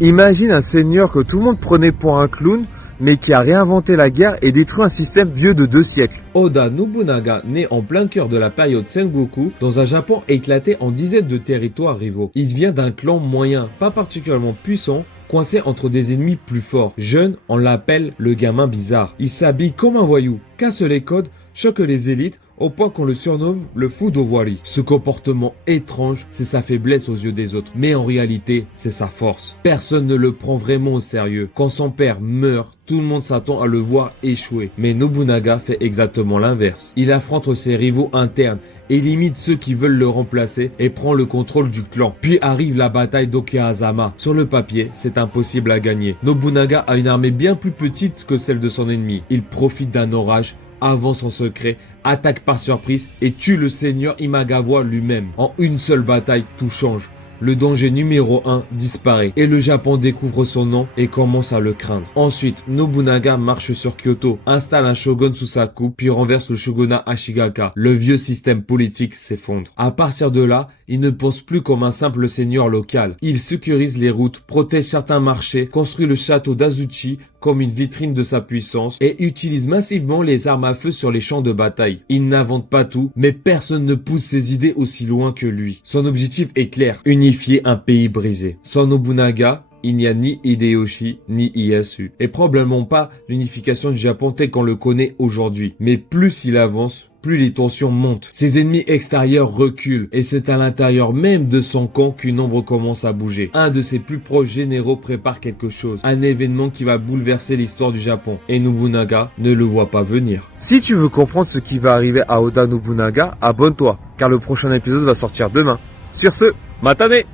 Imagine un seigneur que tout le monde prenait pour un clown, mais qui a réinventé la guerre et détruit un système vieux de 2 siècles. Oda Nobunaga naît en plein cœur de la période Sengoku dans un Japon éclaté en dizaines de territoires rivaux. Il vient d'un clan moyen, pas particulièrement puissant, coincé entre des ennemis plus forts. Jeune, on l'appelle le gamin bizarre. Il s'habille comme un voyou, casse les codes, choque les élites, au point qu'on le surnomme le fou d'Owari. Ce comportement étrange, c'est sa faiblesse aux yeux des autres, mais en réalité, c'est sa force. Personne ne le prend vraiment au sérieux. Quand son père meurt, tout le monde s'attend à le voir échouer. Mais Nobunaga fait exactement l'inverse. Il affronte ses rivaux internes, élimine ceux qui veulent le remplacer et prend le contrôle du clan. Puis arrive la bataille d'Okehazama. Sur le papier, c'est impossible à gagner. Nobunaga a une armée bien plus petite que celle de son ennemi. Il profite d'un orage, avance en secret, attaque par surprise et tue le seigneur Imagawa lui-même. En une seule bataille, tout change. Le danger numéro 1 disparaît et le Japon découvre son nom et commence à le craindre. Ensuite, Nobunaga marche sur Kyoto, installe un shogun sous sa coupe, puis renverse le shogunat Ashigaka. Le vieux système politique s'effondre. À partir de là, il ne pense plus comme un simple seigneur local. Il sécurise les routes, protège certains marchés, construit le château d'Azuchi comme une vitrine de sa puissance et utilise massivement les armes à feu sur les champs de bataille. Il n'invente pas tout, mais personne ne pousse ses idées aussi loin que lui. Son objectif est clair, unifier un pays brisé. Sans Nobunaga, il n'y a ni Hideyoshi ni Ieyasu. Et probablement pas l'unification du Japon tel qu'on le connaît aujourd'hui. Mais plus il avance, plus les tensions montent. Ses ennemis extérieurs reculent et c'est à l'intérieur même de son camp qu'une ombre commence à bouger. Un de ses plus proches généraux prépare quelque chose, un événement qui va bouleverser l'histoire du Japon et Nobunaga ne le voit pas venir. Si tu veux comprendre ce qui va arriver à Oda Nobunaga, abonne-toi, car le prochain épisode va sortir demain. Sur ce, matane!